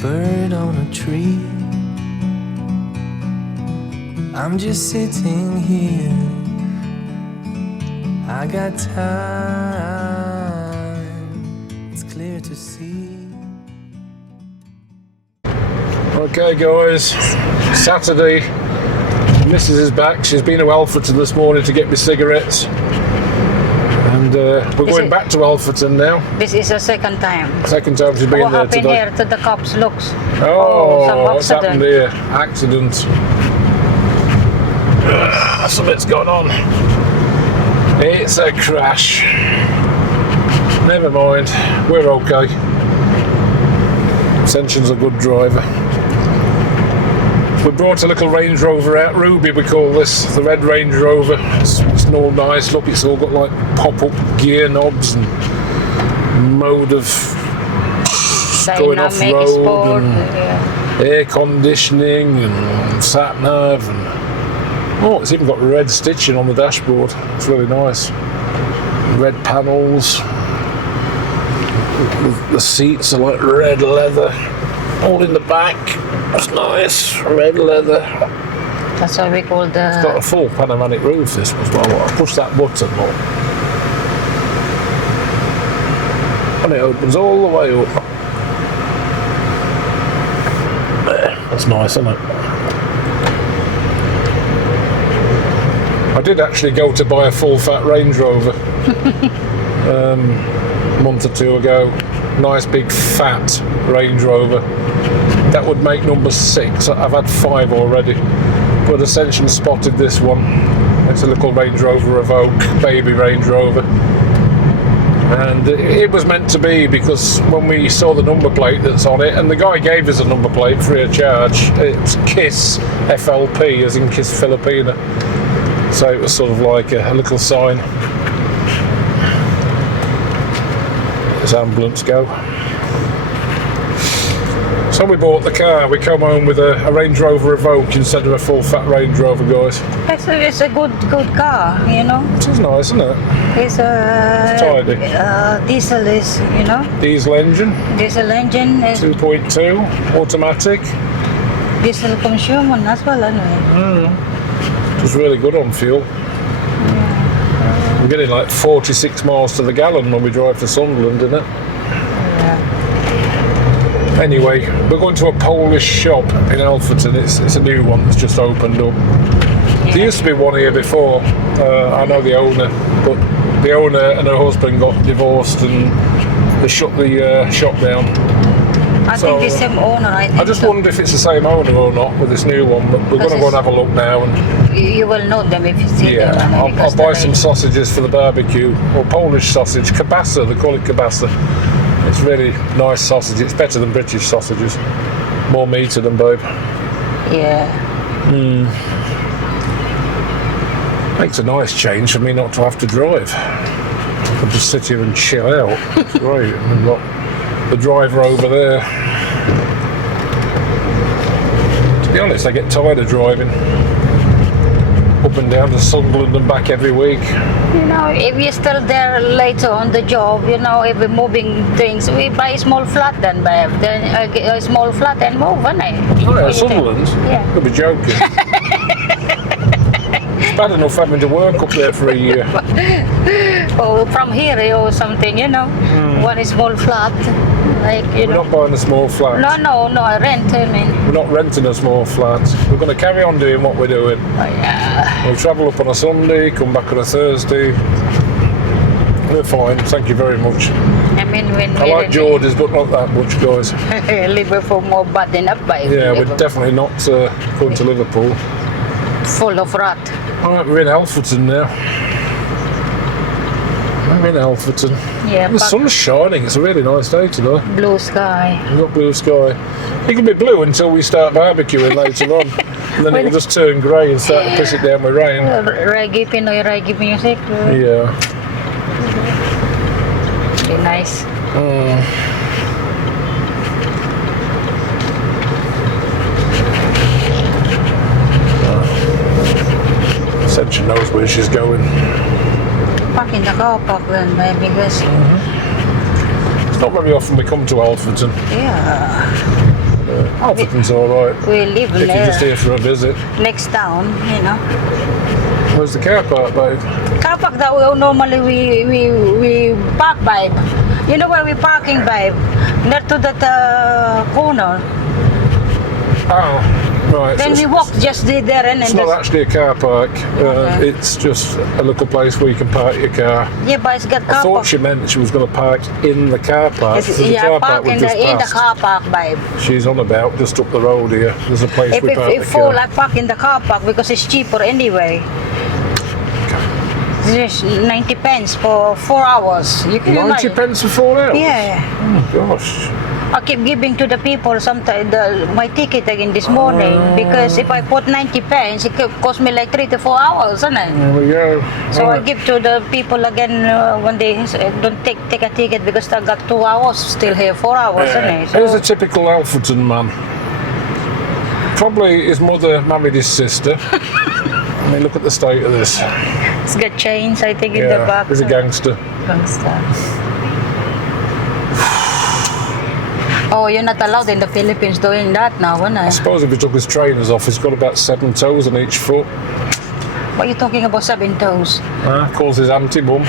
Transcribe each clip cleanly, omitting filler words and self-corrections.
bird on a tree. I'm just sitting here. I got time. It's clear to see. Okay guys, Saturday. Mrs. is back. She's been to Alfreton this morning to get me cigarettes. And we're going back to Alfreton now. This is the second time. Second time she's been What there happened today. here to the cops? Looks. Oh, some what's happened accident. here? Accident. Something's gone on. It's a crash. Never mind, we're okay. Ascension's a good driver. We brought a little Range Rover out, Ruby we call this, the red Range Rover. It's all nice, look, it's all got like pop-up gear knobs and mode of going off-road sport, and air conditioning and sat-nav and oh, it's even got red stitching on the dashboard. It's really nice. Red panels. The seats are like red leather. All in the back. That's nice. Red leather. That's why we call It's got a full panoramic roof, this as well. I push that button, look. And it opens all the way up. There. That's nice, isn't it? I did actually go to buy a full fat Range Rover a month or two ago. Nice big fat Range Rover. That would make number 6. I've had 5 already. But Ascension spotted this one. It's a little Range Rover Evoque, baby Range Rover. And it was meant to be because when we saw the number plate that's on it, and the guy gave us a number plate free of charge, it's KISS FLP, as in KISS Filipina. So it was sort of like a little sign. As ambulance go. So we bought the car. We come home with a Range Rover Evoque instead of a full fat Range Rover, guys. It's a good car, you know. It is nice, isn't it? It's a tidy. Diesel is, you know. Diesel engine. Diesel engine is 2.2 automatic. diesel consumer as well, anyway. It was really good on fuel. We're getting like 46 miles to the gallon when we drive to Sunderland, isn't it? Anyway, we're going to a Polish shop in Alfreton. It's a new one that's just opened up. There used to be one here before. I know the owner, but the owner and her husband got divorced and they shut the shop down. I think the same owner. I just wondered if it's the same owner or not with this new one, but we're going to go and have a look now. And you will know them if you see them. I'll buy some sausages for the barbecue, or Polish sausage, kielbasa, they call it kielbasa. It's really nice sausage. It's better than British sausages. More meaty than babe. Yeah. Makes a nice change for me not to have to drive. I can just sit here and chill out. It's great. And we've got the driver over there. To be honest, I get tired of driving up and down to Sunderland and back every week. You know, if you're still there later on the job, you know, if we're moving things, we buy a small flat then, babe. Then a small flat and move, isn't it? Oh yeah, Sunderland? Yeah. You'll be joking. It's bad enough having to work up there for a year. Or from here or something, you know. One small flat, like, you We're know. not buying a small flat. No, I rent, I mean. We're not renting a small flat. We're going to carry on doing what we're doing. Yeah. We'll travel up on a Sunday, come back on a Thursday. We're fine, thank you very much. I mean, when I like Geordies, but not that much, guys. Liverpool more bad than up by. Yeah, we're definitely not going to Liverpool. Full of rat. Alright, we're in Alfreton now. We're in Alfreton. Yeah, The sun's shining, it's a really nice day today. blue sky. We've got blue sky. It can be blue until we start barbecuing later on. And then it'll just turn grey and start to piss it down with rain. Reggae, Pinoy reggae music. Yeah. Be nice. Said she knows where she's going. Park in the car park then, maybe, because It's not very often we come to Alfreton. yeah. Alfreton's all right. We live If you're just near here for a visit. next town, you know. Where's the car park, babe? Car park that normally we park by. You know where we parking by? Near to that corner. Oh, right. Then so we walk just there and it's then not actually a car park. Okay. It's just a little place where you can park your car. yeah, but it's got I car thought park. she meant she was going to park in the car park. It's, so the yeah, car park park was in just the past. car park, babe. She's on about just up the road here. There's a place we park If the full, car. I park in the car park because it's cheaper anyway. It's 90 pence for 4 hours. You can 90 imagine. pence for 4 hours? Yeah. Oh, gosh. I keep giving to the people sometimes my ticket again this morning because if I put 90 pence, it could cost me like 3 to 4 hours, isn't it? There we go. So Right. I give to the people again when they don't take a ticket because I got 2 hours still here, 4 hours, isn't it? Here's So, a typical Alfreton man. Probably his mother married his sister. I mean, look at the state of this. it's got chains, I think, in the back. he's a gangster. Oh, you're not allowed in the Philippines doing that now, isn't I it? suppose if he took his trainers off, he's got about 7 toes on each foot. What are you talking about 7 toes? Calls his auntie mum.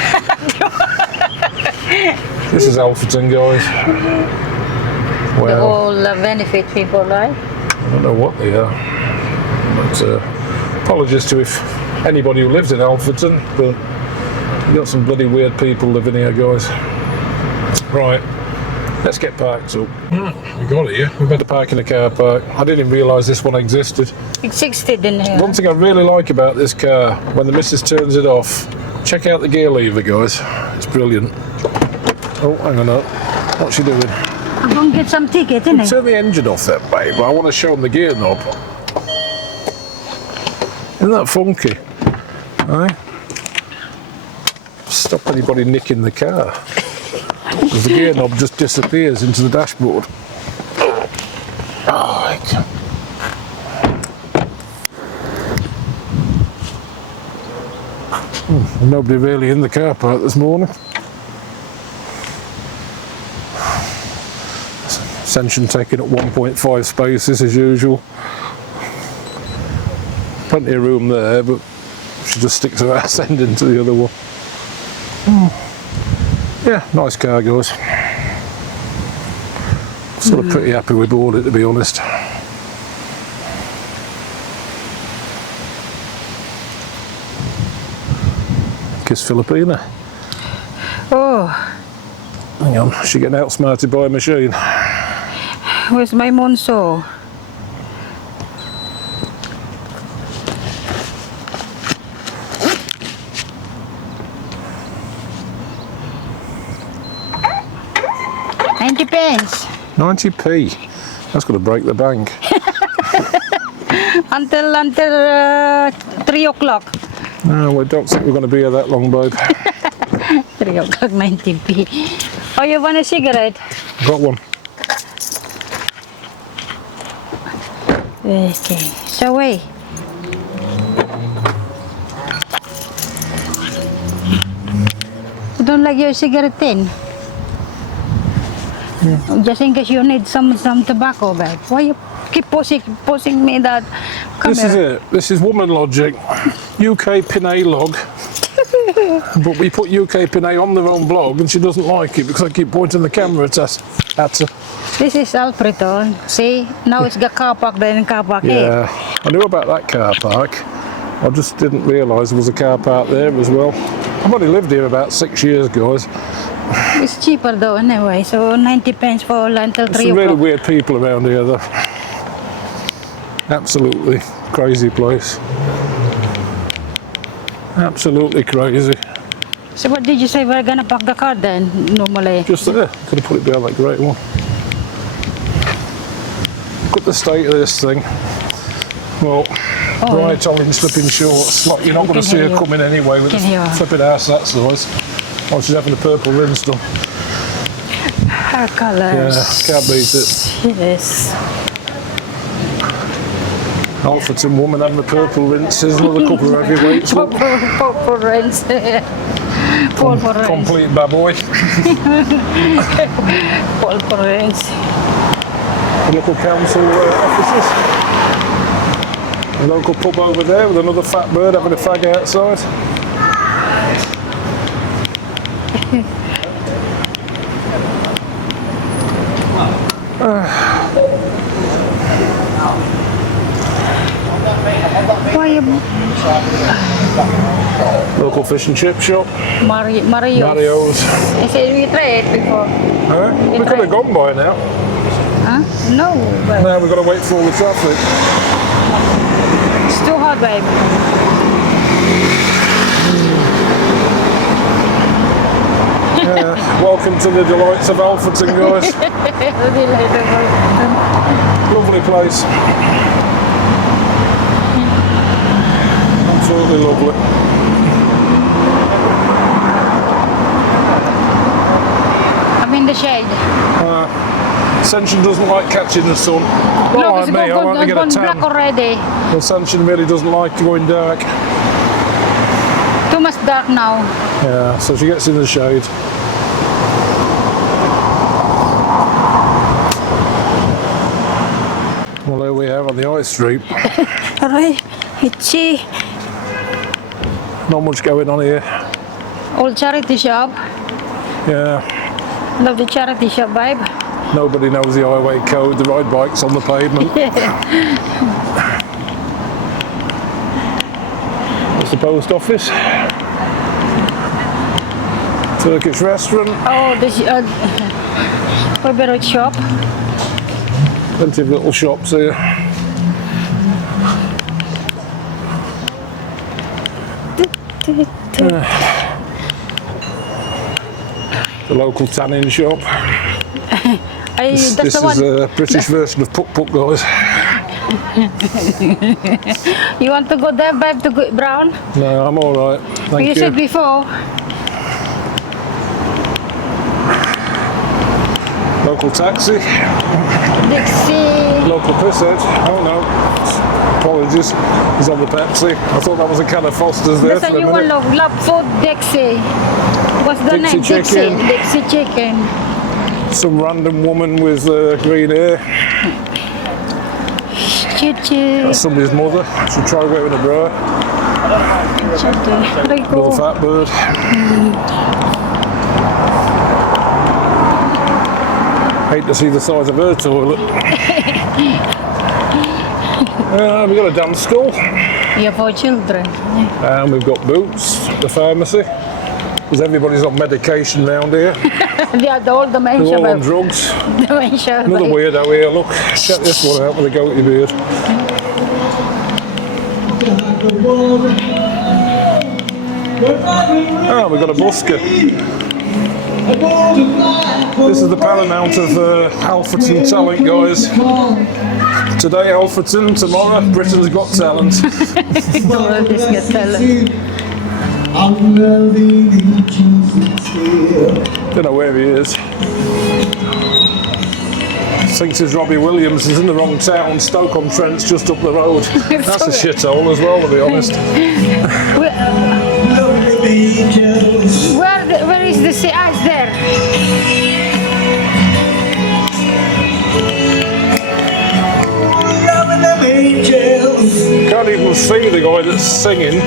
This is Alfreton, guys. The Well, all benefit people, right? I don't know what they are. But apologies to if anybody who lives in Alfreton, but you got some bloody weird people living here, guys. Right, let's get parked up. We got it here. We've had to park in the car park. I didn't even realise this one existed. It's 60 in here. One thing I really like about this car, when the missus turns it off, check out the gear lever, guys. It's brilliant. Oh, hang on up. What's she doing? I'm going to get some ticket, innit? Turn the engine off then, babe. I want to show them the gear knob. Isn't that funky? Right? Stop anybody nicking the car. Because the gear knob just disappears into the dashboard. Right. Nobody really in the car park this morning. Ascension taking up 1.5 spaces as usual. Plenty of room there, but she just sticks her ass end into the other one. Yeah, nice car, guys. Sort of pretty happy we bought it, to be honest. Kiss Filipina. Oh, Hang on, she getting outsmarted by a machine. where's my Monso? Depends. 90p. That's going to break the bank. Until 3 o'clock. No, we don't think we're going to be here that long, babe. 3 o'clock, 90p. Oh, you want a cigarette? Got one. Okay, so wait. You don't like your cigarette tin? Just in case you need some tobacco, babe. Why you keep posing me that camera? This is it. This is woman logic. UK Pinay log. But we put UK Pinay on their own blog and she doesn't like it because I keep pointing the camera at her. This is Alfreton. See, now it's got car park there and car park here. Yeah, I knew about that car park. I just didn't realise there was a car park there as well. I've only lived here about 6 years, guys. It's cheaper though anyway, so 90 pence for until 3 Some really o'clock. weird people around here though. Absolutely crazy place. Absolutely crazy. So what did you say we're gonna park the car then, normally? Just there. Could have put it behind that great one. Look at the state of this thing. Well, bright orange flipping shorts. Like you're not going to can see hear her you. coming anyway with Can hear a her. flipping ass that size. Oh, she's having a purple rinse done. Hair colours. Yeah, can't beat it. Yes. Alfreton woman having a purple rinse. There's another couple of heavyweights. Look, Purple rinse. Purple rinse. complete baboy. Purple rinse. the local council offices. A local pub over there with another fat bird having a fag outside. Why you Local fish and chip shop. Mario's? Mario's. I said we tried it before. Huh? We could have gone by now. Huh? No, but Now we've got to wait for all the traffic. it's too hot, babe. Welcome to the delights of Alfreton, guys. Lovely place. Absolutely lovely. I'm in the shade. Ascension doesn't like catching the sun. Not Look, like it's me, I want to get a gone black tan. already. Ascension really doesn't like going dark. Too much dark now. Yeah, so she gets in the shade. Well, there we have on the high street. Alright, itchy. Not much going on here. Old charity shop. Yeah, Love the charity shop, babe. nobody knows the highway code. The ride bikes on the pavement. That's the post office. Turkish restaurant. Oh, this favorite shop. Plenty of little shops here. The local tanning shop. That's This the is one. a British version of Puk Puk, guys. You want to go there, babe, to go brown? No, I'm all right. Thank You you. said before. Local taxi. Dixie. Local pisshead. Oh no. Apologies. He's on the Pepsi. I thought that was a can of Foster's there That's a for a new one, minute. love. Love food, Dixie. What's the Dixie name? chicken. Dixie chicken. Some random woman with green hair. Chichi. That's somebody's mother. Should try wearing a bra. Another fat bird. Hate to see the size of her toilet. We've got a dance school. Yeah, for children. And we've got Boots, the pharmacy. Because everybody's on medication round here. They are all They're dementia, all on babe. drugs. Dementia, Another babe. weirdo here, look. Check this one out with a goatee beard. Oh, we've got a busker. This is the paramount of Alfreton talent, guys. Today Alfreton, tomorrow Britain's Got Talent. Tomorrow this get talent. Don't know where he is. Thinks it's Robbie Williams. He's in the wrong town. Stoke-on-Trent's just up the road. That's a shithole as well, to be honest. Where is the sea ice there? Can't even see the guy that's singing.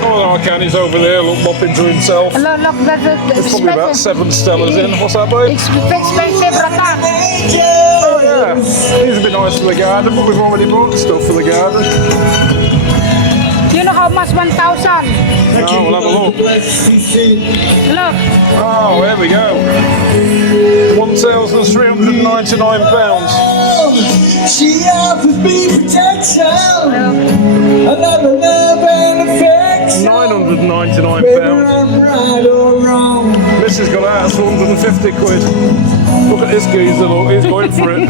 Oh, I can. He's over there, look, mopping to himself. Look, that's There's probably about 7 Stellas in. What's that, babe? Expensive rattan. Oh, yeah. These would be nice for the garden, but we've already bought stuff for the garden. You know how much? 1,000. Oh, we'll have a look. Look. Oh, there we go. £1,399. She offers me protection, another love and affection. £999. Whether I'm right or wrong. Mrs. got out for 150 quid. Look at this geezer, look, he's going for it.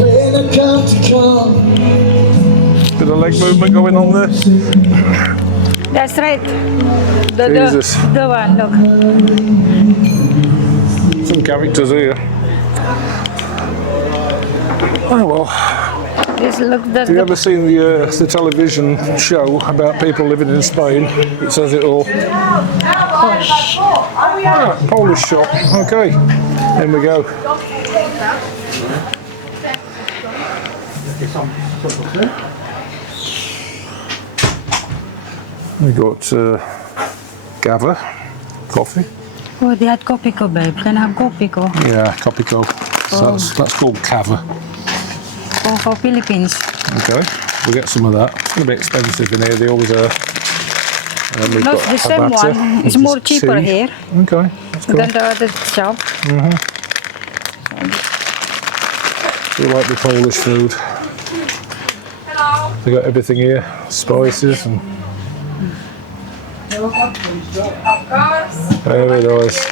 When I come to come, Bit of leg movement going on there. That's right. Jesus. The one, look. Some characters here. Oh well. This look. That's Have you ever seen the television show about people living in Spain? It says it all. Ah, Polish shop. Okay, in we go. We got Gava coffee. Oh, they had Kopiko, babe. Can I have Kopiko? Yeah, Kopiko. So that's called Cava. Oh, for Philippines. Okay, we'll get some of that. It's going to be expensive in here. They always are. And we've No, got the same Habata, one. which It's is more cheaper tea. here Okay, that's cool. than the other shop. We like the Polish food. They got everything here, spices and. Very nice.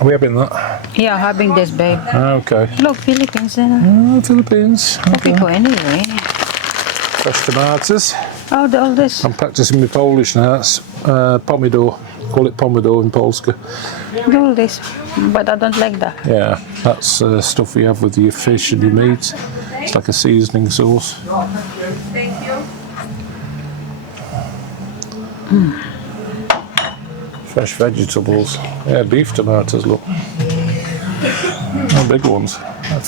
Are we having that? Yeah, having this, babe. Okay. Look, Philippines. Philippines. Okay. Kopiko anyway. Fresh tomatoes. Oh, all this. I'm practicing my Polish now. It's pomidor. Call it pomidor in Polska. All this. But I don't like that. Yeah, that's stuff you have with your fish and your meat. It's like a seasoning sauce. Fresh vegetables. Yeah, beef tomatoes, look. Oh, big ones.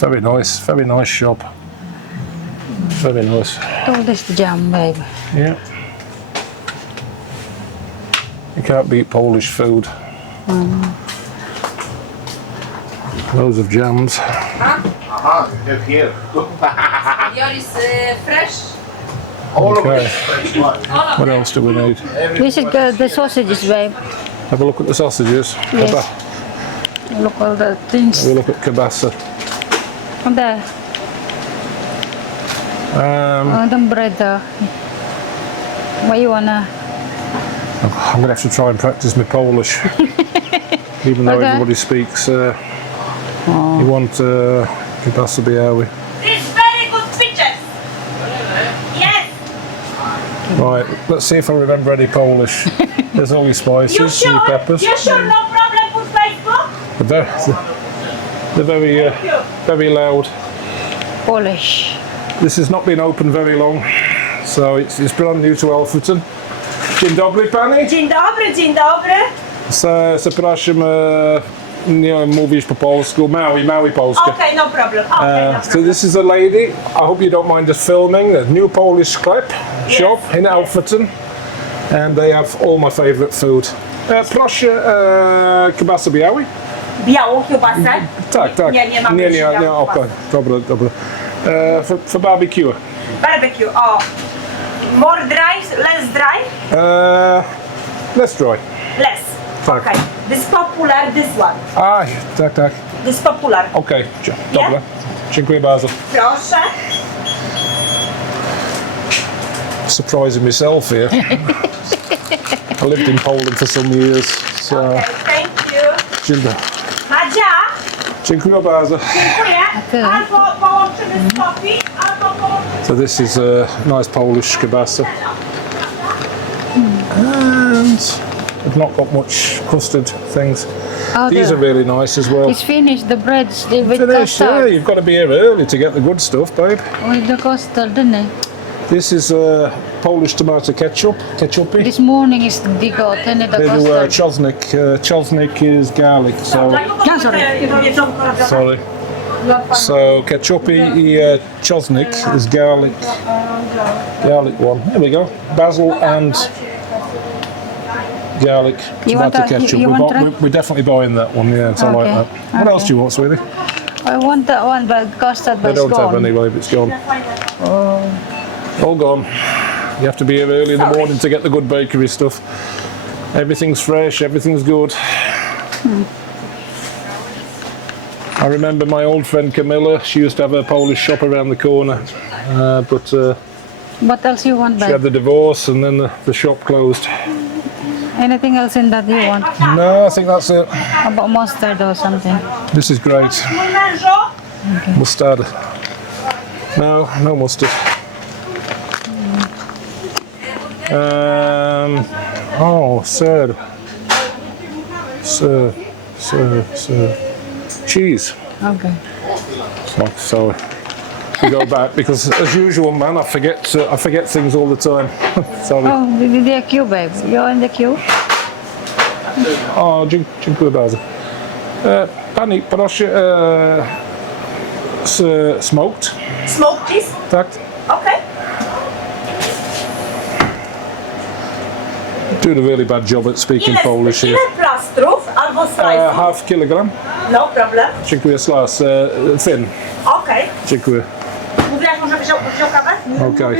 Very nice shop. Very nice. All this jam, babe. Yeah. You can't beat Polish food. Loads of jams. Here. Yours fresh. Okay. What else do we need? This is the sausages, babe. Have a look at the sausages. Yes. Look all the things. Have a look at kielbasa. On there. On the bread. What you wanna? I'm going to have to try and practice my Polish. Even though Okay. everybody speaks. You want kielbasa biały. These very good pictures. Yes. Right, let's see if I remember any Polish. There's all your spices, You and sure? your peppers. You sure? No problem with Facebook. They're very loud. Polish. This has not been open very long, so it's brand new to Alfreton. Dzień dobry pani. Dzień dobry, dzień dobry. Zapraszam, nie wiem, mówisz po polsku, mały polska. Okay, no problem. Okay, no So problem. this is a lady. I hope you don't mind us filming. A new Polish sklep shop in Alfreton, and they have all my favourite food. Proszę kielbasa biały. Białą kiełbasę. Tak. Nie mamy Nie, białej okej. kiełbasy. Dobra. For barbecue. Barbecue. Oh. More dry, less dry? Let's try. Less. Tak. Okay. This popular, this one. Tak. This popular. Okej, dobra. Dziękuję bardzo. Proszę. Surprising myself here. I lived in Poland for some years, so Okay, thank you. Madzia, dziękuję bardzo. dziękuję. Okay. Albo połączymy z kofi, albo połączymy. So this is a nice Polish kielbasa. And I've not got much custard things. Oh, These are really nice as well. It's finished. The bread's still with Finished, yeah, custard. you've got to be here early to get the good stuff, babe. With the custard, didn't it? This is Polish tomato ketchupy. This morning is the got and the They do custard. czosnek. Czosnek is garlic, so sorry. So ketchupy i czosnek is garlic one. Here we go. Basil and garlic You want tomato that- ketchup. you want try? We're definitely buying that one. Yeah, I like Okay, that. What else okay. do you want, sweetie? I want that one, but custard They was don't have gone. any, babe. It's gone. All gone. You have to be here early in the morning to get the good bakery stuff. Everything's fresh, everything's good. I remember my old friend Camilla, she used to have a Polish shop around the corner, but What else you want, she had babe? the divorce and then the shop closed. Anything else in that you want? No, I think that's it. About mustard or something? This is great. Mój mężu. Mustard. No mustard. Sir. Cheese. Okay. Like so. to go back because, as usual, man, I forget things all the time. Sorry. Oh, the queue, babe. You're in the queue. O, dziękuję bardzo. Pani, proszę smoked, Smoke, please. tak? Okay. Doing a really bad job at speaking Polish here. Ile plastrów albo slice'ów? Half kilogram. No problem. Dziękuję, slice. Thin. Okej. Dziękuję. Mówiłaś mu, że wziął kawę? Okay.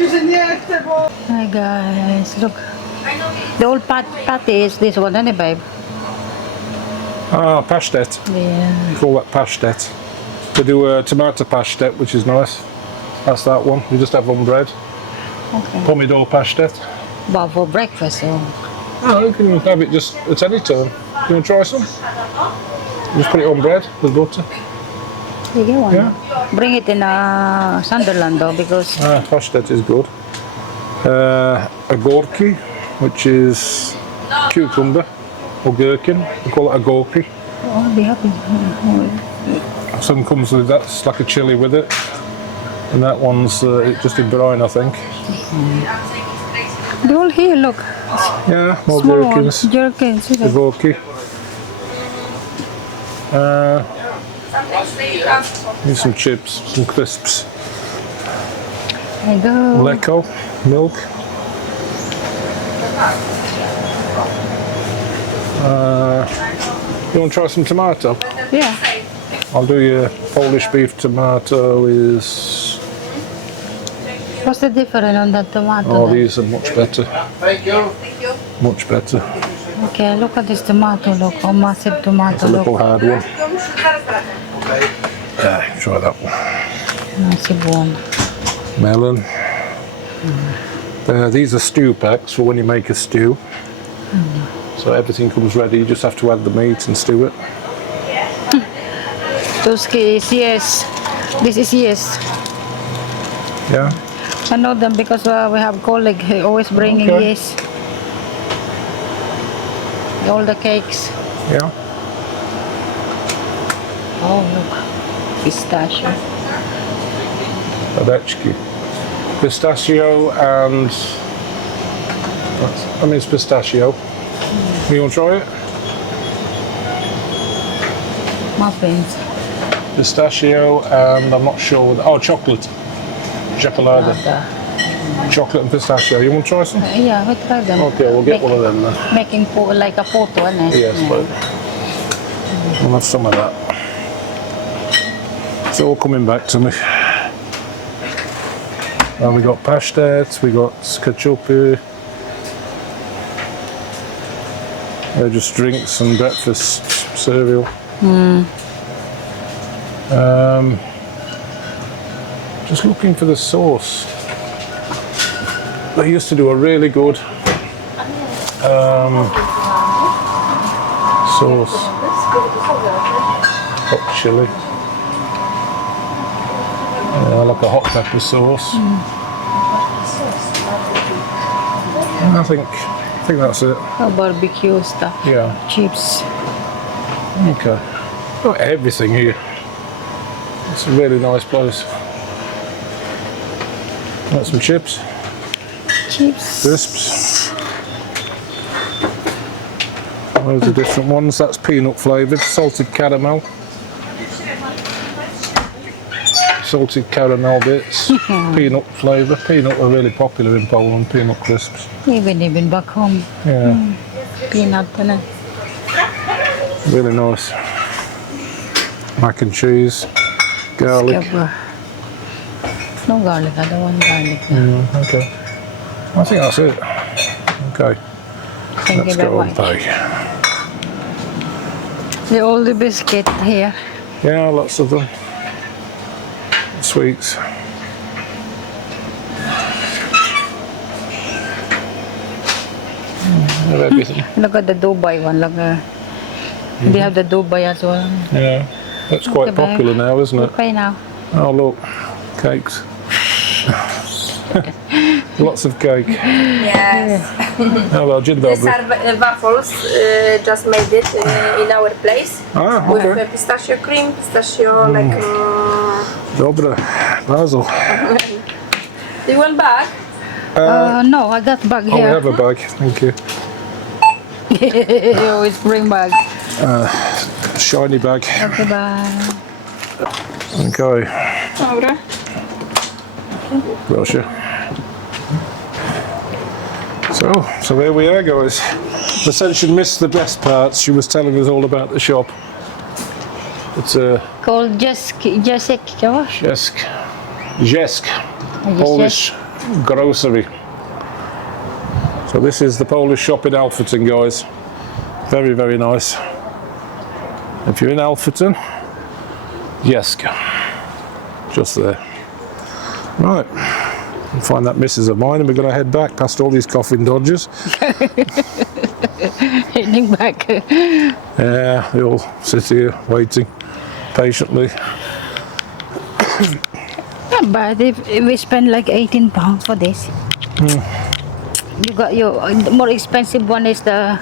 Hi guys, look. The old patty is this one, isn't it, babe? Pasztet. Yeah. Call that pasztet. They do tomato pasztet, which is nice. That's that one. You just have on bread. Okay. Pomidor pasztet. But for breakfast, so. No, you can have it just at any time. You want to try some? Just put it on bread with butter. You get one. Yeah. Bring it in Sunderland though, because Pasztet is good. Agorki, which is cucumber or gherkin. We call it agorki. I'll be happy. Some comes with that's like a chili with it, and that one's just in brine, I think. They're all here, look. Yeah, more Small gherkins. ones, gherkins. See that? Agorki. Need some chips, some crisps. There you go. Mleko, milk. You want to try some tomato? Yeah. I'll do your Polish beef tomato is... What's the difference on that tomato? Oh, then? these are much better. Thank you. Much better. Okay, look at this tomato, look. How massive tomato, A little look. hard one. Yeah, try that one. Massive one. Melon. These are stew packs for when you make a stew. So everything comes ready, you just have to add the meat and stew it. Tuski is yes. This is yes. Yeah? I know them because we have colleague always bringing Okay. yes. All the cakes. Yeah? Oh, look. Pistachio. Babeczki. Pistachio and... I mean, it's pistachio. You want to try it? Muffins. Pistachio and I'm not sure... Oh, chocolate. Chocolate. Chocolate and pistachio. You want to try some? Yeah, we try them. Okay, we'll get one of them then. Making like a photo, isn't it? Yes, but we'll have some of that. It's all coming back to me. And we got pashtet, we got ketchup. They're just drinks and breakfast cereal. Just looking for the sauce. They used to do a really good sauce. Hot chili. Yeah, like a hot pepper sauce. I think that's it. Oh, barbecue stuff. Yeah. Chips. Okay. Got everything here. It's a really nice place. Got some chips, Chips. crisps. Loads of different ones. That's peanut flavoured, salted caramel. Salted caramel bits, peanut flavour. Peanut are really popular in Poland, peanut crisps. Even back home. Yeah, Peanut, innit? really nice. Mac and cheese, garlic. Skipper. No garlic, I don't want garlic. Okay. I think that's it. Okay, Thank let's you very go and much. pay. The old biscuit here. Yeah, lots of them. Sweets. Have everything. Look at the Dubai one. Look, they have the Dubai as well. Yeah, that's quite Okay, babe. popular now, isn't it? Okay now. Oh look, cakes. Lots of cake. Yes. Hello, dzień These dobry. are waffles. Just made it in our place. Ah, With okay. pistachio cream, pistachio like Dobra. Basil. Do you want back? No, I got bag Oh, we here. have a bag. Thank you. You always bring bag. Shiny bag. Okay, bye. Okay. Dobra. Russia. So there we are, guys. I said she'd missed the best parts. She was telling us all about the shop. It's Called Jessica. Jesk Polish grocery. So this is the Polish shop in Alfreton, guys. Very, very nice. If you're in Alfreton, Jesk. Just there. Right. We'll find that missus of mine and we're going to head back past all these coffin dodgers. Heading back. Yeah, they all sit here waiting patiently. Yeah, but if we spend like £18 for this. You got the more expensive one is the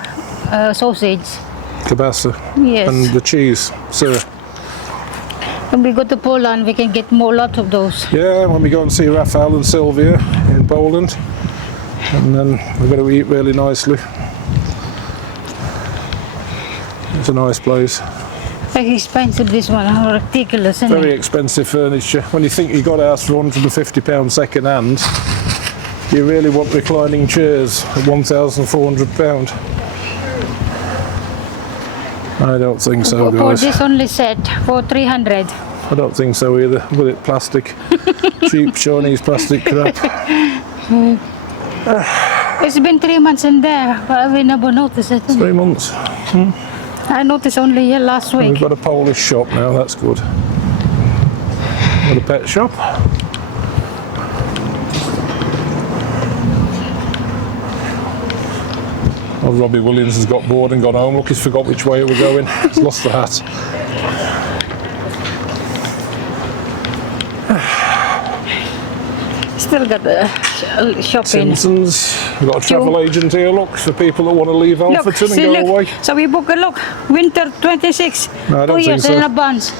sausage. Kielbasa. Yes. And the cheese, sir. When we go to Poland, we can get lot of those. Yeah, when we go and see Raphael and Sylvia in Poland. And then we're going to eat really nicely. It's a nice place. Very expensive this one, ridiculous, isn't Very it? expensive furniture. When you think you got ours for £150 second hand, you really want reclining chairs at £1,400. I don't think so, For guys. this only set for 300. I don't think so either. With it plastic, cheap Chinese plastic crap. It's been 3 months in there, but we never noticed it. 3 months. I noticed only here last We've week. got a Polish shop now. That's good. Got a pet shop. Oh, Robbie Williams has got bored and gone home. Look, he's forgot which way we're going. He's lost the hat. Still got the shopping. Simpsons. We've got a travel agent here, look, for people that want to leave Look, Alfreton and see, go look. away. So we book a look. Winter 26. No, I don't 2 think years so. in advance.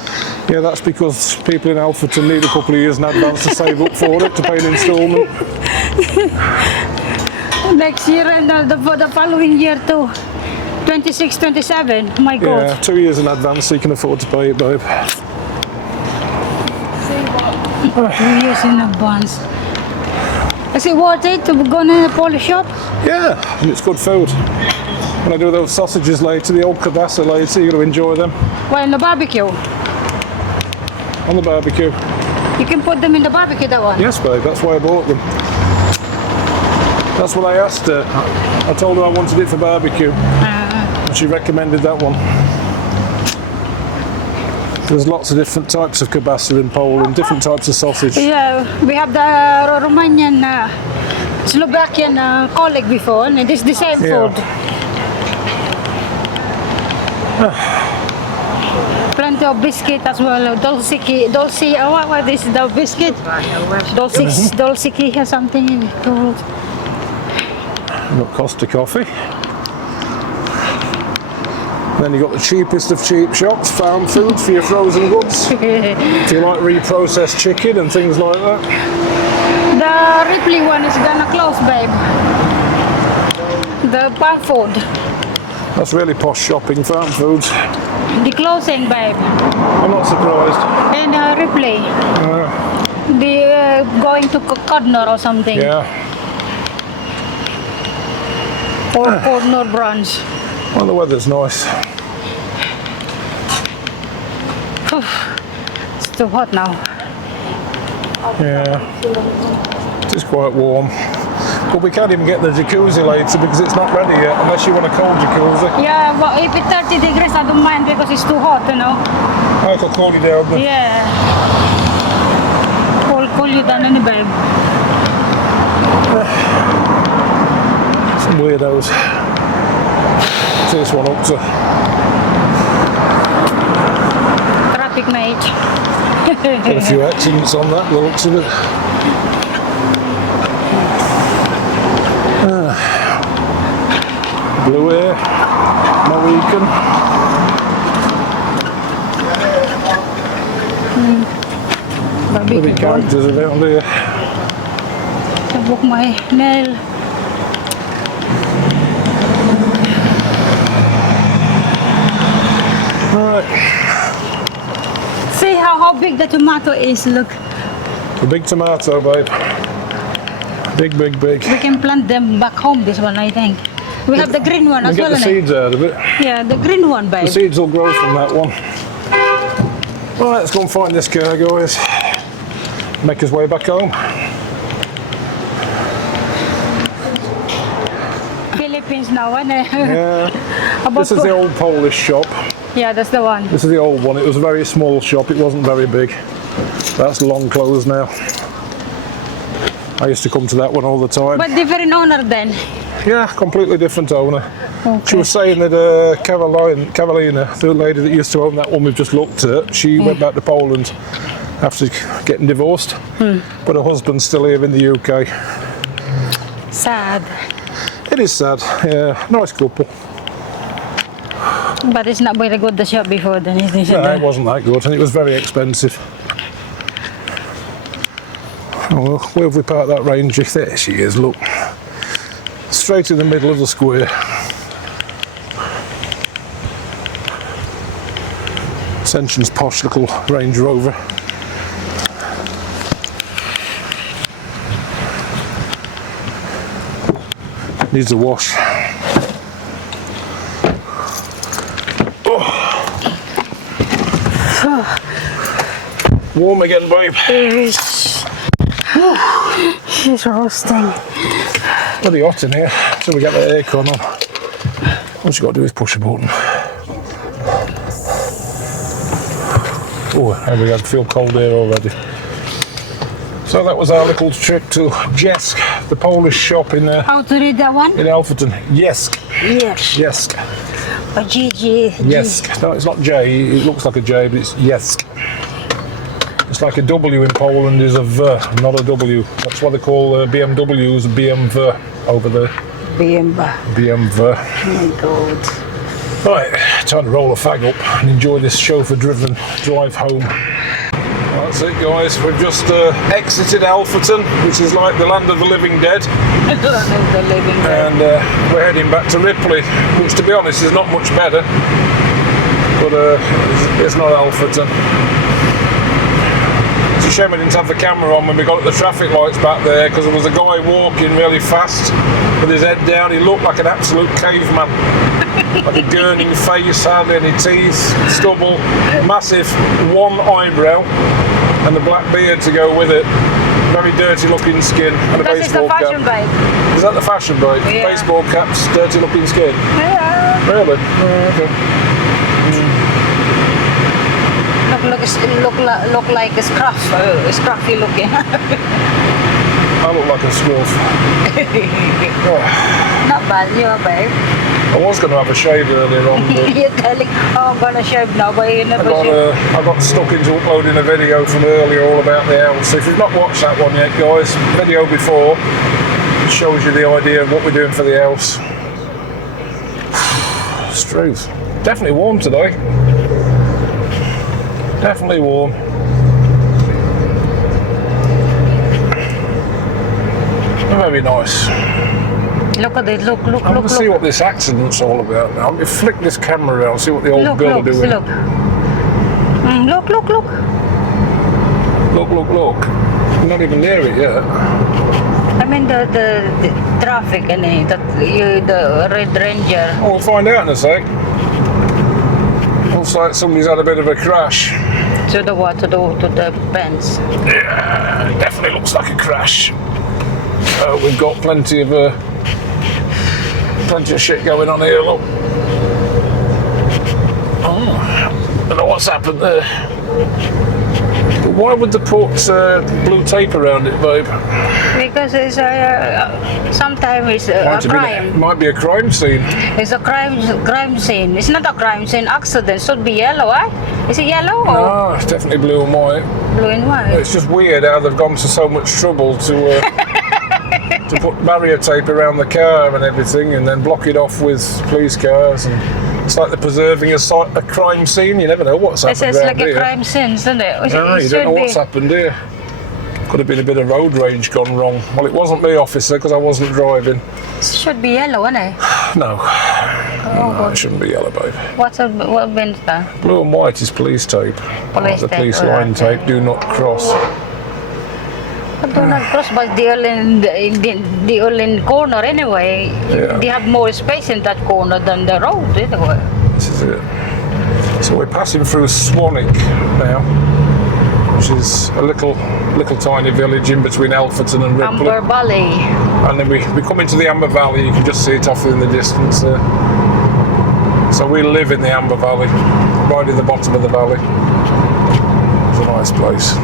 Yeah, that's because people in Alfreton need a couple of years in advance to save up for it, to pay an instalment. Next year and for the following year too. 26, 27. My God. Yeah, 2 years in advance so you can afford to pay it, babe. 2 years in advance. Is it worth it to go in a Polish shop? Yeah, and it's good food. When I do those sausages later, the old kielbasa later, you're going to enjoy them Well, in the barbecue. on the barbecue. You can put them in the barbecue, that one. Yes, babe, that's why I bought them. That's what I asked her. I told her I wanted it for barbecue, and she recommended that one. There's lots of different types of kielbasa in Poland, different types of sausage. Yeah, we have the Romanian, Slovakian colleague before, and it's the same Yeah. food. Plenty of biscuit as well. Dolce, what is the biscuit? Dolciki or something called. Got Costa coffee. Then you've got the cheapest of cheap shops, farm food for your frozen goods. If you like reprocessed chicken and things like that. The Ripley one is gonna close, babe. The farm food. That's really posh shopping, farm foods. The closing, babe. I'm not surprised. And Ripley. The going to Codnor or something. Yeah. Or Codnor branch. Well, the weather's nice. It's too hot now. Yeah. It is quite warm. But we can't even get the jacuzzi later because it's not ready yet, unless you want a cold jacuzzi. Yeah, well, if it's 30 degrees, I don't mind because it's too hot, you know. I could call you down then. Yeah. Cool you down in the babe. Some weirdos. What's this one up to? Traffic mate. Got a few accidents on that, the looks of it. Blue Air, Mohican. big Bloody one. characters around here. I broke my nail. Right, See how big the tomato is. Look, a big tomato, babe. Big, big, big. we can plant them back home. This one, I think. We have the green one And as get well. the isn't it? seeds out of it. Yeah, the green one, The babe. seeds will grow from that one. Right, let's go and find this car, guys. Make his way back home. Philippines now, isn't it? Yeah. About This is the old Polish shop. Yeah, that's the one. This is the old one. It was a very small shop. It wasn't very big. That's long closed now. I used to come to that one all the time. But different owner then. Yeah, completely different owner. She Okay. was saying that Carolina, the lady that used to own that one we've just looked at, she went back to Poland after getting divorced. But her husband's still here in the UK. Sad. It is sad. Yeah, nice couple. But it's not very good the shop before then, isn't it? No, it wasn't that good, and it was very expensive. Oh, well, where have we parked that Ranger? There she is, look. Straight in the middle of the square. Ascension's posh little Range Rover. Needs a wash. Warm again, babe. It's roasting. Bloody hot in here, so we get the aircon on. All you got to do is push a button. Oh, there we go, feel cold here already. So that was our little trip to Jesk, the Polish shop in How to read that one? Alfreton. Jesk. Yes. Jesk. Or GG. Jesk. No, it's not J, it looks like a J, but it's Jesk. It's like a W in Poland is a V, not a W. That's what they call BMWs, BMW over there. Bimba. BMW. Oh my God. Right, time to roll a fag up and enjoy this chauffeur-driven drive home. That's it, guys. We've just exited Alfreton, which is like the land of the living dead, I don't know the living there. and we're heading back to Ripley, which, to be honest, is not much better. But it's not Alfreton. It's a shame we didn't have the camera on when we got at the traffic lights back there, because there was a guy walking really fast with his head down. He looked like an absolute caveman. Like a gurning face, hardly any teeth, stubble, massive one eyebrow, and the black beard to go with it. Very dirty looking skin, and a Because it's the baseball fashion cap. bike. Is that the fashion bike? Yeah. Baseball caps, dirty looking skin. Yeah. Really? Oh, okay. Look like a scruffy looking. I look like a scruff. Not bad, you know, babe. I was going to have a shave earlier on, but You're telling, oh, I'm gonna shave now, but you never shave. I got stuck into uploading a video from earlier all about the house. So if you've not watched that one yet, guys, video before, it shows you the idea of what we're doing for the house. It's truth. Definitely warm today. Definitely warm. Very nice. Look at it, look. I want to see what this accident's all about now. Let me flick this camera around, see what the old girl are doing. Look. Look. Look. We're not even near it yet. I mean the traffic and the Red Ranger. Oh, we'll find out in a sec. Looks like somebody's had a bit of a crash. To the what? To the Benz. Yeah, it definitely looks like a crash. We've got plenty of shit going on here, look. Oh, I don't know what's happened there. But why would they put blue tape around it, babe? Because it's sometimes it's a crime. Might be a crime scene. It's a crime scene. It's not a crime scene. Accident should be yellow, eh? Is it yellow or No, it's definitely blue and white. blue and white? It's just weird how they've gone to so much trouble to to put barrier tape around the car and everything, and then block it off with police cars. And it's like they're preserving a crime scene. You never know what's happened It's around like here. a crime scene, isn't it? No, you don't know what's happened here. Could have been a bit of road rage gone wrong. Well, it wasn't me, officer, because I wasn't driving. Should be yellow, isn't it? No. No, it shouldn't be yellow, babe. What means that? Blue and white is police tape. Police the tape, police oh, line okay. tape, do not cross. But do not cross, but the only corner anyway. Yeah. They have more space in that corner than the road anyway. This is it. So we're passing through Swanwick now, which is a little tiny village in between Alfreton and Ripley. Amber Valley. And then we come into the Amber Valley. You can just see it off in the distance there. So we live in the Amber Valley, right in the bottom of the valley. It's a nice place.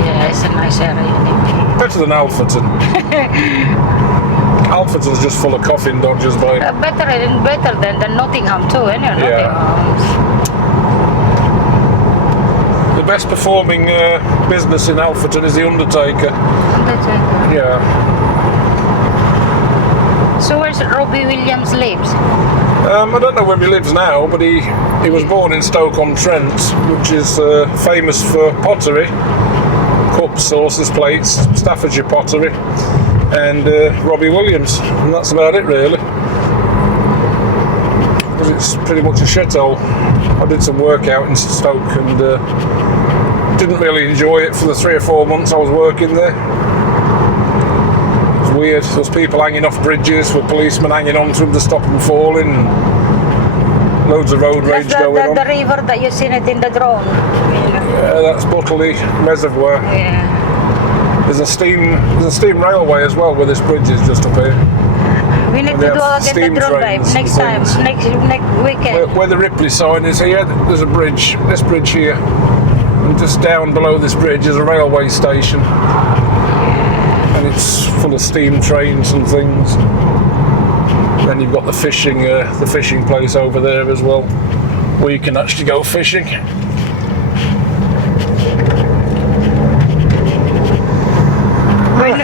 Yeah, it's a nice area. Better than Alfreton. Alfreton's just full of coffin dodgers, babe. Better than Nottingham too, isn't it? Yeah. Nottingham. The best performing business in Alfreton is the Undertaker. Yeah. So where's Robbie Williams lives? I don't know where he lives now, but he was born in Stoke-on-Trent, which is famous for pottery, cups, saucers, plates, Staffordshire pottery, and Robbie Williams, and that's about it really. Because it's pretty much a shithole. I did some work out in Stoke and didn't really enjoy it for the 3 or 4 months I was working there. It was weird. There was people hanging off bridges with policemen hanging on to them to stop them falling. Loads of road rage going on. The river that you seen it in the drone. Yeah, that's Butterley Reservoir. Yeah. There's a steam railway as well, where this bridge is just up here. We need And to they do have again steam the drone trains babe. Next and time, things. next weekend. Where the Ripley sign is here, there's a bridge, this bridge here. And just down below this bridge is a railway station. And it's full of steam trains and things. Then you've got the fishing place over there as well, where you can actually go fishing.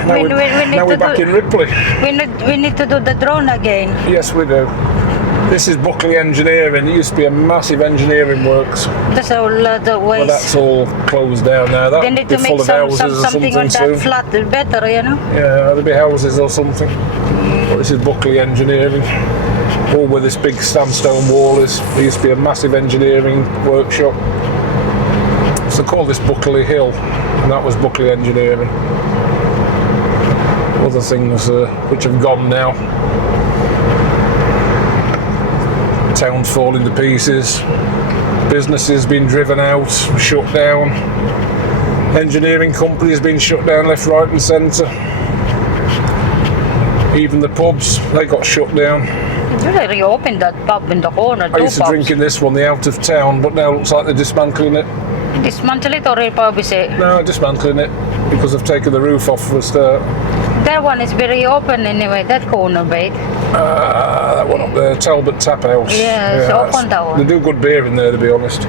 Now we're back in Ripley. We need to do the drone again. Yes, we do. This is Buckley Engineering. It used to be a massive engineering works. That's all the Well, ways. that's all closed down now. They That'll need be to full make of houses or something on something that soon. flat better, you know. Yeah, there'll be houses or something. But this is Buckley Engineering. All where this big sandstone wall is. There used to be a massive engineering workshop. So they call this Buckley Hill, and that was Buckley Engineering. Other things which have gone now. Towns falling to pieces. Businesses been driven out, shut down. Engineering companies been shut down left, right and centre. Even the pubs, they got shut down. They reopened that pub in the corner. I used to drink in this one, the out of town, but now it looks like they're dismantling it. Dismantle it or repurpose it? No, dismantling it because they've taken the roof off for a start. That one is very open anyway, that corner, babe. That one up there, Talbot Tap House. Yeah, it's open that one. They do good beer in there, to be honest.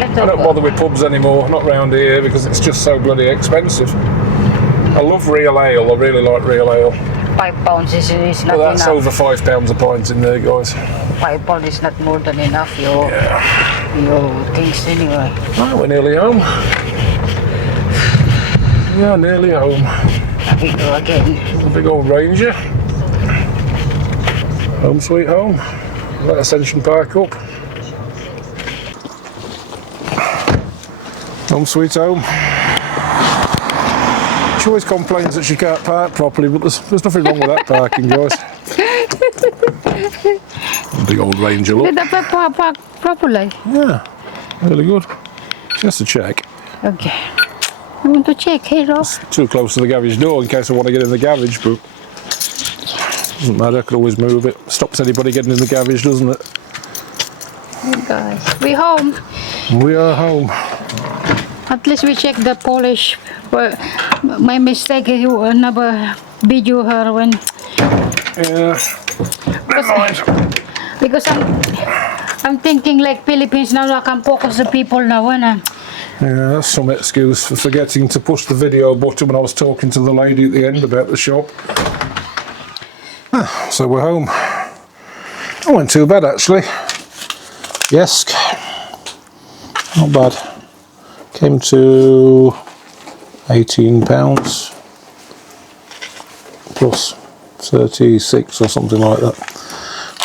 I don't bother with pubs anymore, not round here, because it's just so bloody expensive. I love real ale, I really like real ale. £5 is not Well, that's enough. over £5 a pint in there, guys. £5 is not more than enough, your things anyway. Oh, we're nearly home. Yeah, nearly home. We go again. A big old Ranger. Home sweet home. Let Ascension Park up. Home sweet home. She always complains that she can't park properly, but there's nothing wrong with that parking, guys. Big old Ranger look. Did I park properly? Yeah, really good. Just a check. Okay. I want to check here, Ross. Too close to the garage door in case I want to get in the garage, but doesn't matter, I could always move it. Stops anybody getting in the garage, doesn't it? Guys, we home. We are home. At least we check the polish. Well, my mistake is you never video her when Yeah. because I'm thinking like Philippines now. I can focus the people now, and Yeah, that's some excuse for forgetting to push the video button when I was talking to the lady at the end about the shop. So we're home. I wasn't too bad actually. Yes. Not bad. Came to £18 plus 36 or something like that.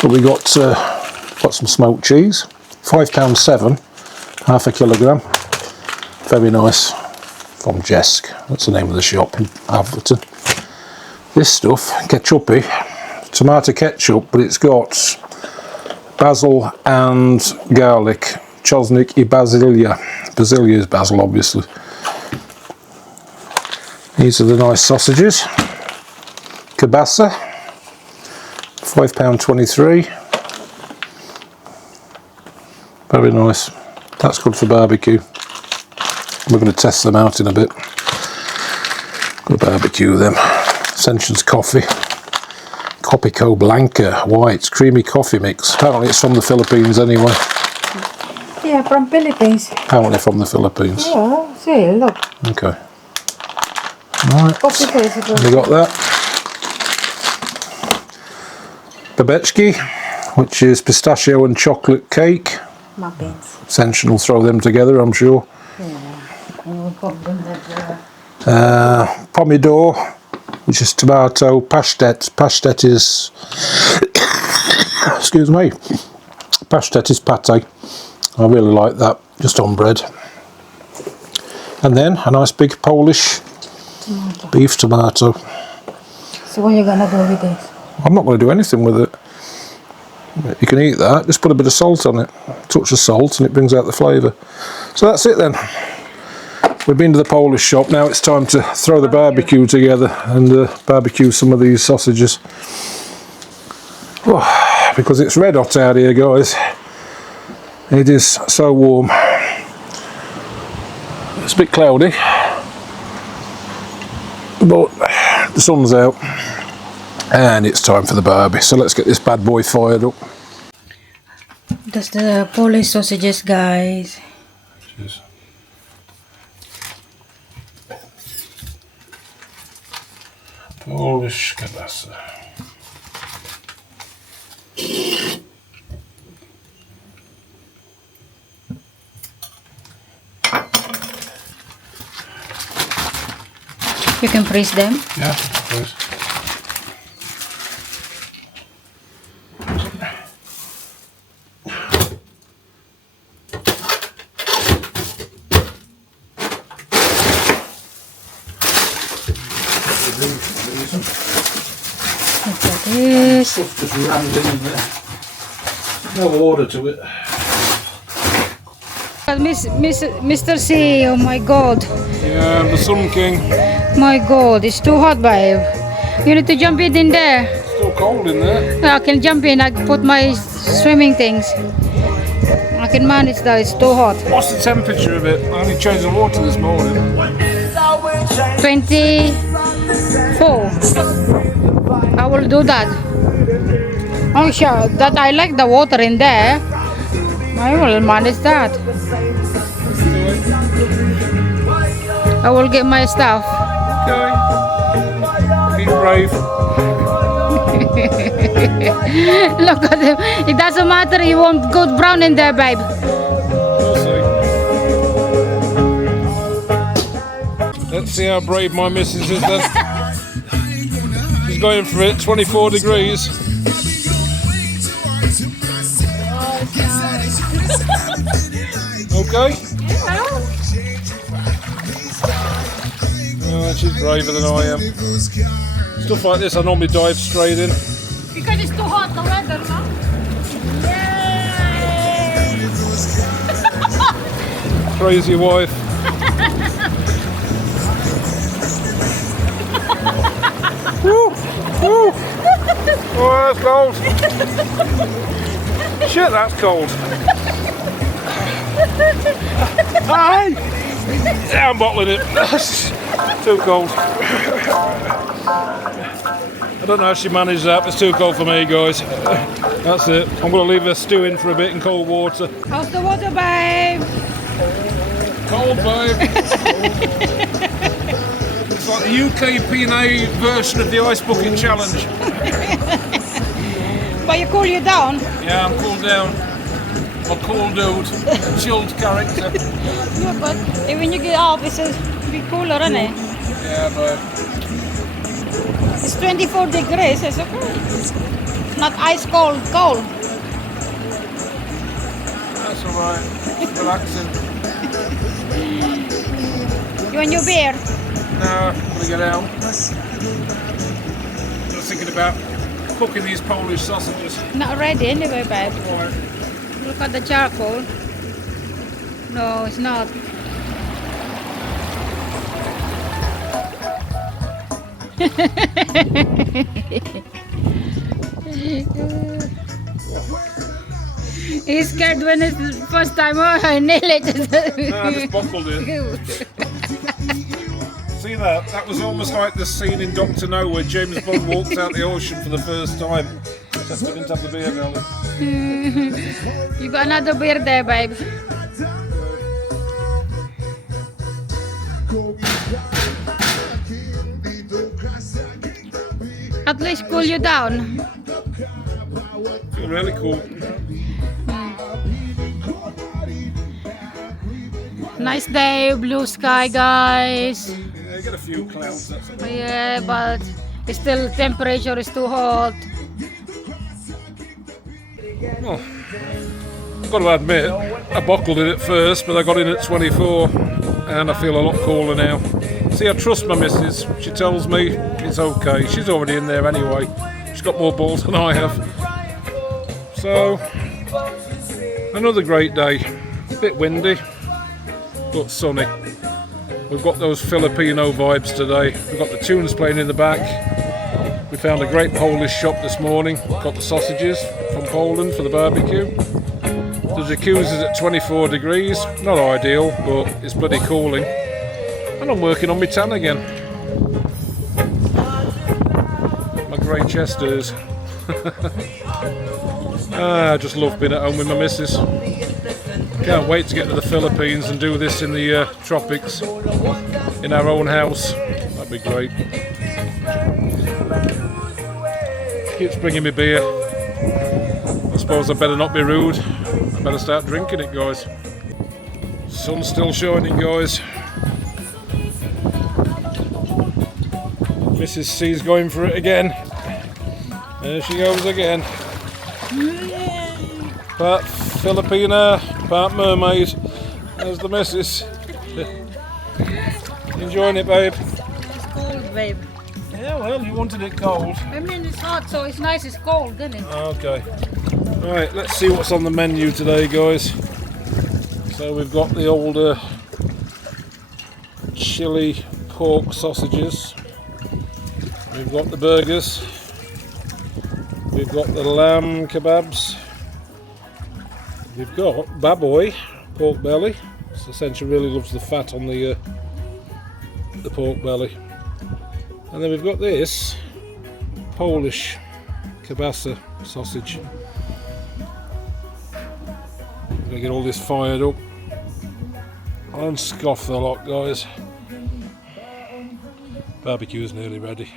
But we got some smoked cheese, £5.7, half a kilogram. Very nice, from Jesk. That's the name of the shop in Alverton. This stuff, ketchup, tomato ketchup, but it's got basil and garlic, Chosnik y Basilia. Basilia is basil, obviously. These are the nice sausages. Kielbasa, £5.23. Very nice. That's good for barbecue. We're going to test them out in a bit. Going to barbecue them. Ascension's coffee. Copico Blanca white creamy coffee mix. Apparently it's from the Philippines anyway. Yeah, from Philippines. Apparently from the Philippines. Yeah, see, look. Okay. Right. Coffee taste. We got that. Babeczki, which is pistachio and chocolate cake. Muffins. Ascension will throw them together, I'm sure. Pomidor, which is tomato. Pastet. Pastet is excuse me. Pastet is pate. I really like that, just on bread. And then a nice big Polish beef tomato. So what are you gonna do with this? I'm not going to do anything with it. You can eat that, just put a bit of salt on it. Touch of salt and it brings out the flavour. So that's it then. We've been to the Polish shop, now it's time to throw the barbecue together and barbecue some of these sausages. Oh, because it's red hot out here, guys. It is so warm. It's a bit cloudy, but the sun's out and it's time for the barbie. So let's get this bad boy fired up. That's the Polish sausages, guys. Cheers. Polish kielbasa. You can freeze them. Yeah, please. Look at this. Just rammed in there. No order to it. Mr. C, oh my god. Yeah, the Sun King. My god, it's too hot, babe. You need to jump in there. Still cold in there. I can jump in, I put my swimming things. I can manage that, it's too hot. What's the temperature of it? I only changed the water this morning. 24. I will do that. Oh sure, that I like the water in there. I will manage that. I will get my stuff. Okay. Be brave. Look at him. It doesn't matter, you won't go brown in there, babe. We'll see. Let's see how brave my missus is then. She's going for it, 24 degrees. Okay? Oh, she's braver than I am. Stuff like this I normally dive straight in. Because it's too hot, the weather, no? Crazy wife. Woo! Woo! Oh, that's cold. Shit, that's cold. Hey! Yeah, I'm bottling it. Too cold. I don't know how she managed that, but it's too cold for me, guys. That's it. I'm going to leave her stewing for a bit in cold water. How's the water, babe? Cold, babe. It's like the UK P&A version of the Ice Bucket Challenge. But you cool you down? Yeah, I'm cooled down. I'm a cool dude, chilled character. Yeah, but when you get off, it's a bit cooler, isn't it? Yeah, but It's 24 degrees, it's okay. Not ice cold, cold. that's alright. Relaxing. You want your beer? No, I'm gonna get out. Just thinking about cooking these Polish sausages. Not ready anyway, babe. Alright. Look at the charcoal. No, it's not. He's scared when it's the first time. Oh, I nailed it. No, I just buckled it. See that? That was almost like the scene in Doctor No where James Bond walks out the ocean for the first time. Just we didn't have the beer garlic. You got another beer there, babe. At least cool you down. Feel really cool. Nice day, blue sky, guys. Yeah, get a few clouds. That's all. Yeah, but it's still temperature is too hot. Well, I've got to admit, I buckled it at first, but I got in at 24, and I feel a lot cooler now. See, I trust my missus. She tells me it's okay. She's already in there anyway. She's got more balls than I have. So, another great day. A bit windy, but sunny. We've got those Filipino vibes today. We've got the tunes playing in the back. We found a great Polish shop this morning. Got the sausages from Poland for the barbecue. The jacuzzi's at 24 degrees. Not ideal, but it's bloody cooling. And I'm working on my tan again. My grey chesters. I just love being at home with my missus. Can't wait to get to the Philippines and do this in the tropics in our own house. That'd be great. Keeps bringing me beer. I suppose I better not be rude. I better start drinking it, guys. Sun's still shining, guys. Mrs. C's going for it again. There she goes again. Part Filipina, part mermaid. There's the missus. Enjoying it, babe? It's cold, babe. Yeah, well, you wanted it cold. I mean, it's hot, so it's nice. It's cold, isn't it? Okay. Right, let's see what's on the menu today, guys. So we've got the older chili pork sausages. We've got the burgers. We've got the lamb kebabs. We've got baboy pork belly. So essentially really loves the fat on the pork belly. And then we've got this Polish kielbasa sausage. I'm gonna get all this fired up and scoff the lot, guys. Barbecue's nearly ready.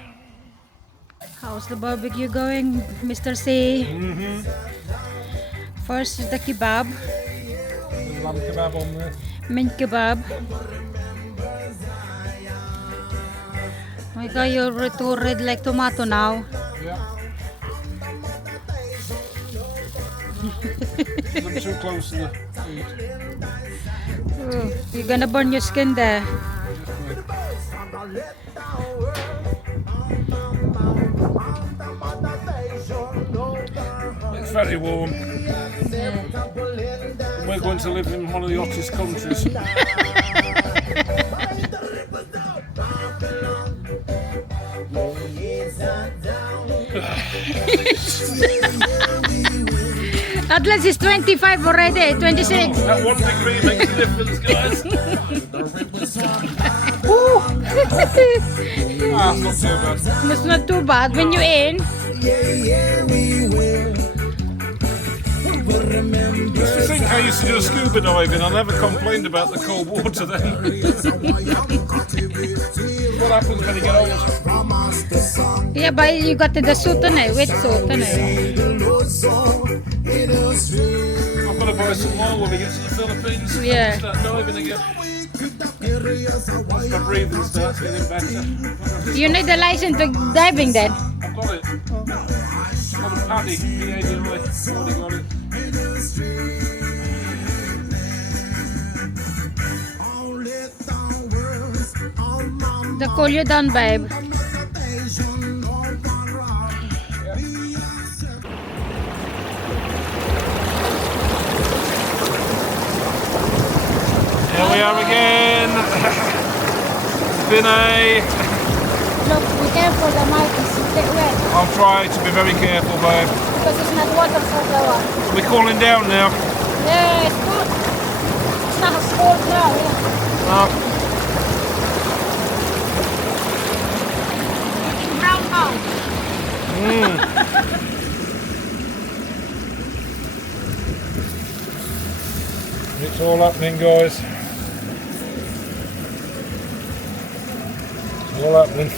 How's the barbecue going, Mr. C? First is the kebab, There's lamb kebab on there. mint kebab. Oh my god, you're too red like tomato now. Yeah. I'm too close to the food. Oh, you're gonna burn your skin there. It's very warm. We're going to live in one of the hottest countries. At least it's 25 already, 26. That 1 degree makes a difference, guys. Ah, it's not too bad. It's not too bad when you're in. Used to think I used to do scuba diving. I never complained about the cold water then. What happens when you get old? Yeah, but you got the suit, wet suit. I've got a buy some more when we get to the Philippines. Yeah. Start diving again. Once my breathing starts getting better. You need a license to diving then. I've got it. Got a paddy, PADI. Already got it. The cool you done, babe. Here we are again. Vinay. Look, be careful, the mic is wet I'll try to be very careful, babe. because it's not water for the one. We're cooling down now. Yeah, it's good. It's not cold now. Yeah. Brown now. It's all happening, guys. It's all happening.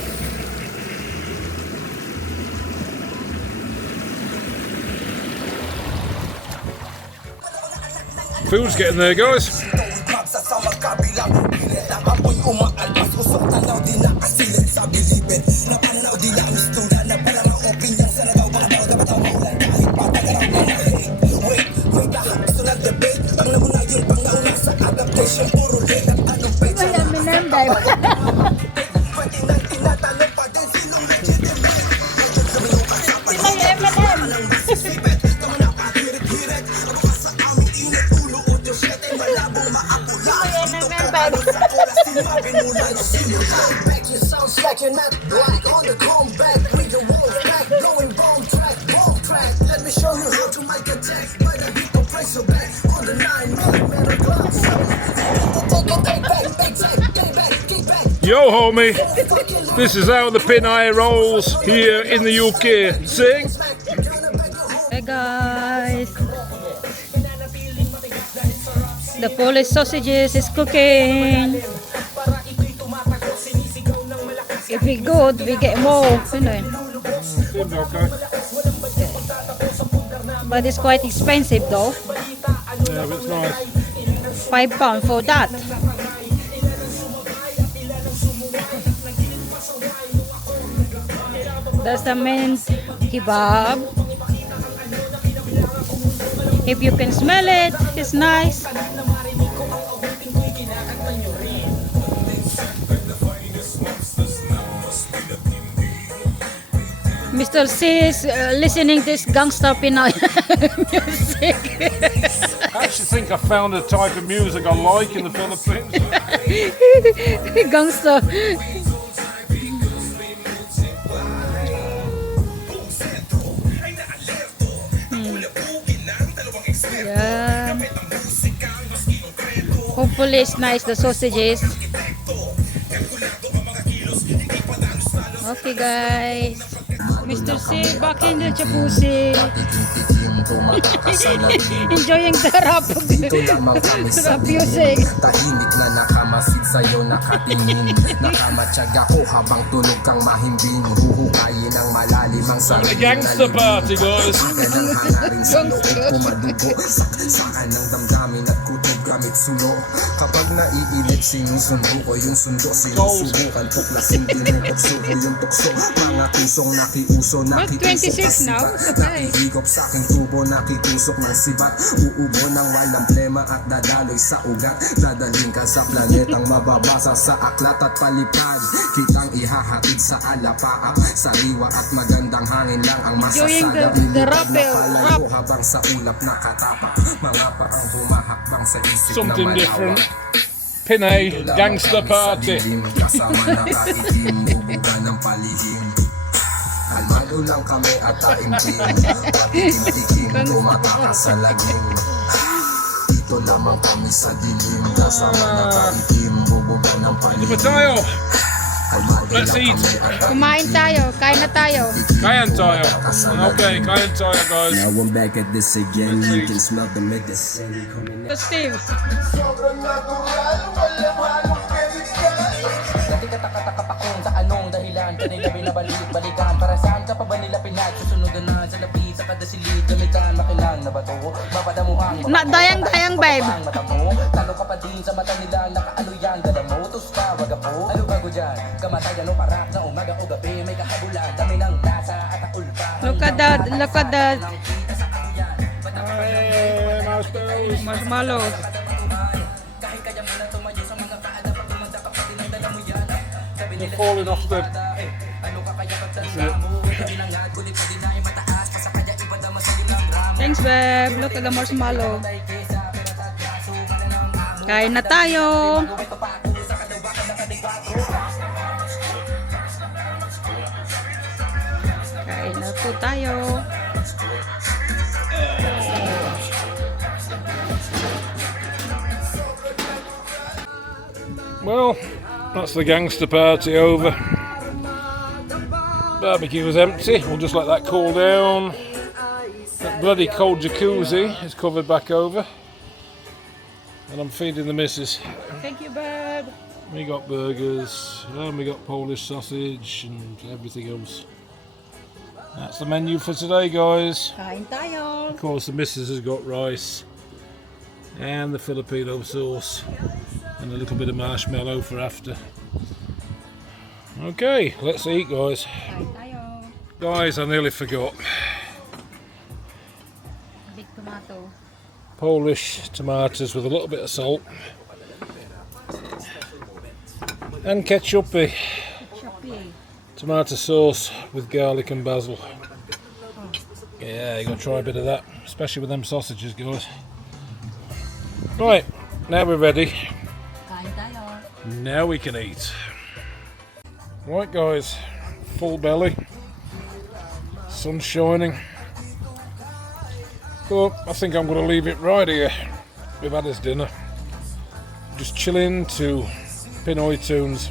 Food's getting there, guys. Like you're not black on the comeback, bring your wolf back, blowing bomb track. Let me show you how to make a text. Better beat the price your back on the 9mm glass. Take back. Yo, homie. This is how the Pinay rolls here in the UK. Sing. Hey guys, the Polish sausages is cooking. If we good, we get more, you know. Okay. But it's quite expensive though. Yeah, but it's nice. £5 for that. That's the mint kebab. If you can smell it, it's nice. Mr. C is listening this gangster Pinoy music. I actually think I found a type of music I like in the Philippines. Gangster. Yeah. Hopefully it's nice, the sausages. Okay guys, Mr. C back in the jacuzzi. Enjoying the rap music. Tahimik na nakamasid sa'yo nakatingin. Nakamatyaga ko habang tunog kang mahimbing. Huhukayin ang malalimang sarili The gangster party, guys. Ang hangaring sa loob kumadugo. Saan ang damdamin at kutob gamit sulo. Kapag naiinit sinusundo ko yung sundo. Sinusubukan tuklasin tinutokso ko yung tukso. Mga kusong nakiuso nakitusok 26 now? Okay. Nakihigop sa aking tubo nakitusok ng sibat. Uubo ng walang plema at dadaloy sa ugat. Dadaling ka sa planetang mababasa sa aklat at palipad. Kitang ihahatid sa alapaap. Sariwa at magandang hangin lang ang Enjoying masasagap. the rap. Habang sa ulap nakatapak. Mga paang humahakbang sa isip Something na different. malawak. Pinay gangster party. Kasama nakaitim, bubuga ng palihim. Almado lang kami at taimtim. Patikim-tikim, tumatakas sa lagim. Dito lamang kami sa dilim. Kasama nakaitim, bubuga ng palihim. Diba tayo? Almado Let's lang eat. kami at Kumain tayo, kain na tayo. Kayan tayo. Okay, kayan tayo, guys. Now I'm back at this again. You can smell the medicine coming So Steve, Natikataka pa kung sa anong dahilan kanila binabalik-balikan. Para saan ka pa ba nila pinagsusunugan na sa lapi sa kada silid gamitan makilang na bato mapadamuhang Not dayang-dayang, babe. Ang mata mo, talo ka pa din sa mata nila. Nakaano yan, dala mo, tusta, waga po. Ano bago dyan? Kamatayan o parak na umaga o gabi. May kahabulan, dami ng lasa at taul pa. Look at that, look at that. Hey, marshmallows. Marshmallows. They're falling off the... Thanks, babe. Look at the marshmallow. Kain na tayo. Kain na po tayo. Well, that's the gangster party over. Barbecue was empty. We'll just let that cool down. That bloody cold jacuzzi is covered back over. And I'm feeding the missus. Thank you, babe. We got burgers, and we got Polish sausage and everything else. That's the menu for today, guys. Kain tayo. Of course, the missus has got rice and the Filipino sauce and a little bit of marshmallow for after. Okay, let's eat, guys. Kain tayo. Guys, I nearly forgot. Big tomato. Polish tomatoes with a little bit of salt and ketchup. Tomato sauce with garlic and basil. Yeah, you gotta try a bit of that, especially with them sausages, guys. Right, now we're ready. Kain tayo. Now we can eat. Right, guys, full belly, sun shining. But I think I'm gonna leave it right here. We've had this dinner. Just chilling to Pinoy tunes.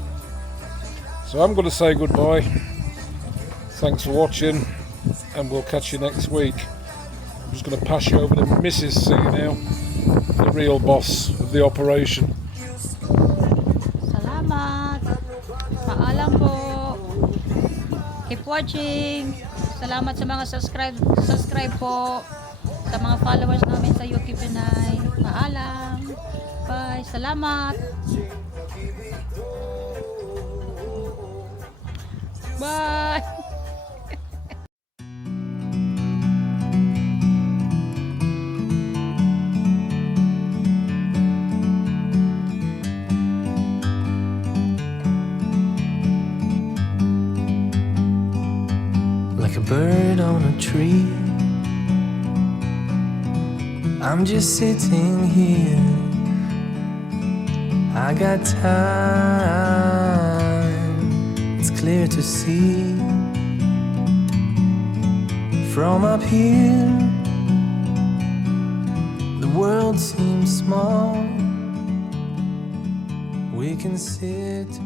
So I'm going to say goodbye. Thanks for watching, and we'll catch you next week. I'm just going to pass you over to Mrs. C now, the real boss of the operation. Salamat. Paalam po. Keep watching. Salamat sa mga subscribe po. Sa mga followers namin sa YouTube Pinay. Paalam. Bye. Salamat. Bye. Like a bird on a tree, I'm just sitting here. I got time, it's clear to see. From up here, the world seems small. We can sit